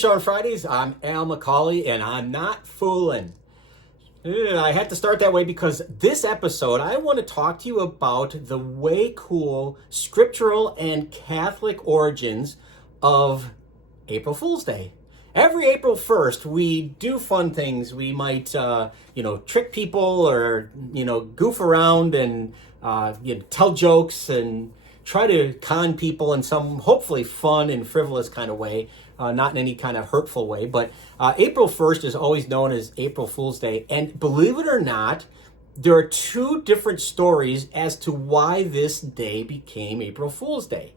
Fish on Fridays. I'm Al McCauley, and I'm not fooling. I had to start that way because this episode, I want to talk to you about the way cool scriptural and Catholic origins of April Fool's Day. Every April 1st, we do fun things. We might, trick people or, goof around and, tell jokes and try to con people in some hopefully fun and frivolous kind of way, not in any kind of hurtful way. But April 1st is always known as April Fool's Day. And believe it or not, there are two different stories as to why this day became April Fool's Day.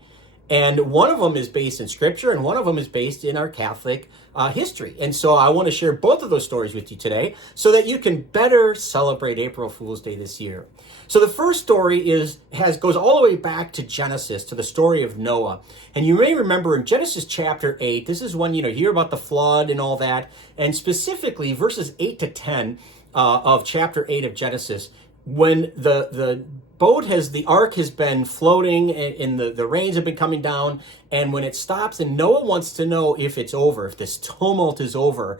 And one of them is based in Scripture, and one of them is based in our Catholic history. And so I want to share both of those stories with you today so that you can better celebrate April Fool's Day this year. So the first story goes all the way back to Genesis, to the story of Noah. And you may remember in Genesis chapter 8, this is when you hear about the flood and all that, and specifically verses 8 to 10 of chapter 8 of Genesis, when the ark has been floating and the rains have been coming down, and when it stops and Noah wants to know if it's over, if this tumult is over,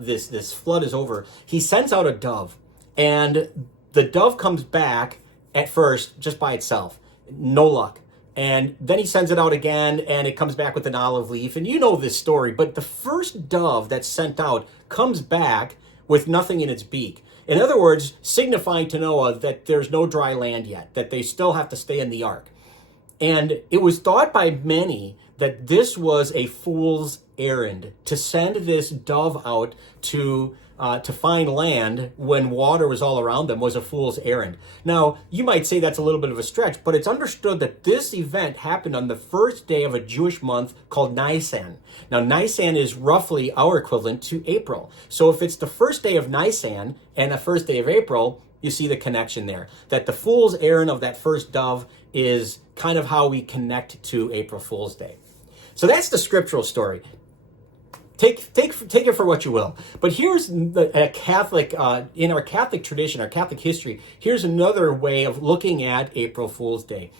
this flood is over, he sends out a dove, and the dove comes back at first just by itself, no luck. And then he sends it out again, and it comes back with an olive leaf, and you know this story, but the first dove that's sent out comes back with nothing in its beak. In other words, signifying to Noah that there's no dry land yet, that they still have to stay in the ark. And it was thought by many that this was a fool's errand, to send this dove out to find land when water was all around them was a fool's errand. Now, you might say that's a little bit of a stretch, but it's understood that this event happened on the first day of a Jewish month called Nisan. Now, Nisan is roughly our equivalent to April. So if it's the first day of Nisan and the first day of April, you see the connection there. That the fool's errand of that first dove is kind of how we connect to April Fool's Day. So that's the scriptural story. Take it for what you will. But here's a Catholic, in our Catholic tradition, our Catholic history, here's another way of looking at April Fool's Day.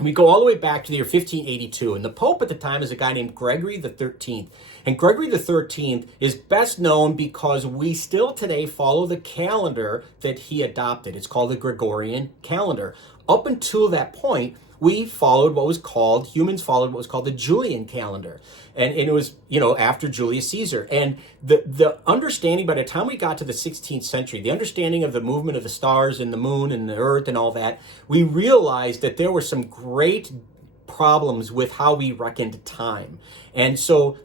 We go all the way back to the year 1582, and the Pope at the time is a guy named Gregory the 13th. And Gregory the 13th is best known because we still today follow the calendar that he adopted. It's called the Gregorian calendar. Up until that point, humans followed what was called the Julian calendar. And it was, after Julius Caesar. And the understanding, by the time we got to the 16th century, the understanding of the movement of the stars and the moon and the earth and all that, we realized that there were some great problems with how we reckoned time. And so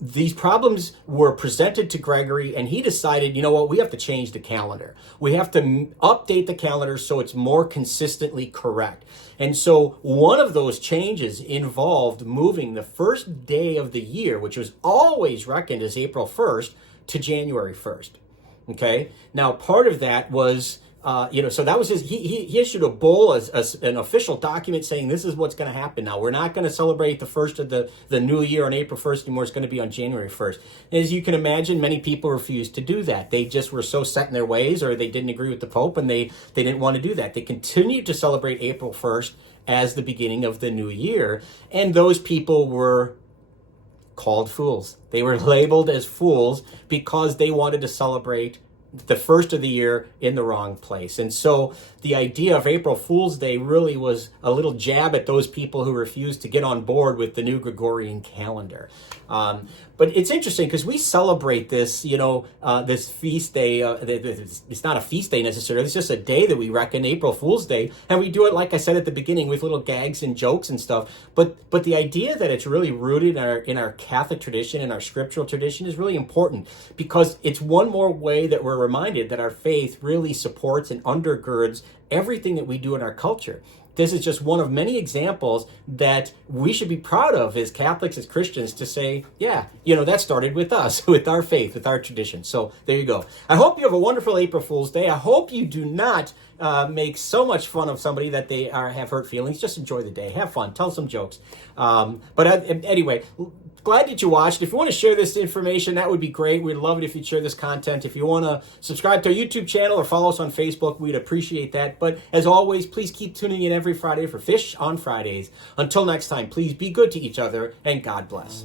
these problems were presented to Gregory, and he decided, we have to change the calendar. We have to update the calendar so it's more consistently correct. And so one of those changes involved moving the first day of the year, which was always reckoned as April 1st, to January 1st. Okay? Now, part of that was so that was he issued a bull as an official document saying this is what's going to happen now. We're not going to celebrate the first of the new year on April 1st anymore. It's going to be on January 1st. As you can imagine, many people refused to do that. They just were so set in their ways, or they didn't agree with the Pope, and they didn't want to do that. They continued to celebrate April 1st as the beginning of the new year, and those people were called fools. They were labeled as fools because they wanted to celebrate the first of the year in the wrong place. And so the idea of April Fool's Day really was a little jab at those people who refused to get on board with the new Gregorian calendar. But it's interesting because we celebrate this, this feast day. It's not a feast day necessarily. It's just a day that we reckon April Fool's Day. And we do it, like I said at the beginning, with little gags and jokes and stuff. But the idea that it's really rooted in our Catholic tradition and our scriptural tradition is really important, because it's one more way that we're reminded that our faith really supports and undergirds everything that we do in our culture. This is just one of many examples that we should be proud of as Catholics, as Christians, to say, yeah, that started with us, with our faith, with our tradition. So there you go. I hope you have a wonderful April Fool's Day. I hope you do not make so much fun of somebody that they have hurt feelings. Just enjoy the day. Have fun. Tell some jokes. Anyway, glad that you watched. If you want to share this information, that would be great. We'd love it if you'd share this content. If you want to subscribe to our YouTube channel or follow us on Facebook, we'd appreciate that. But as always, please keep tuning in every Friday for Fish on Fridays. Until next time, please be good to each other, and God bless.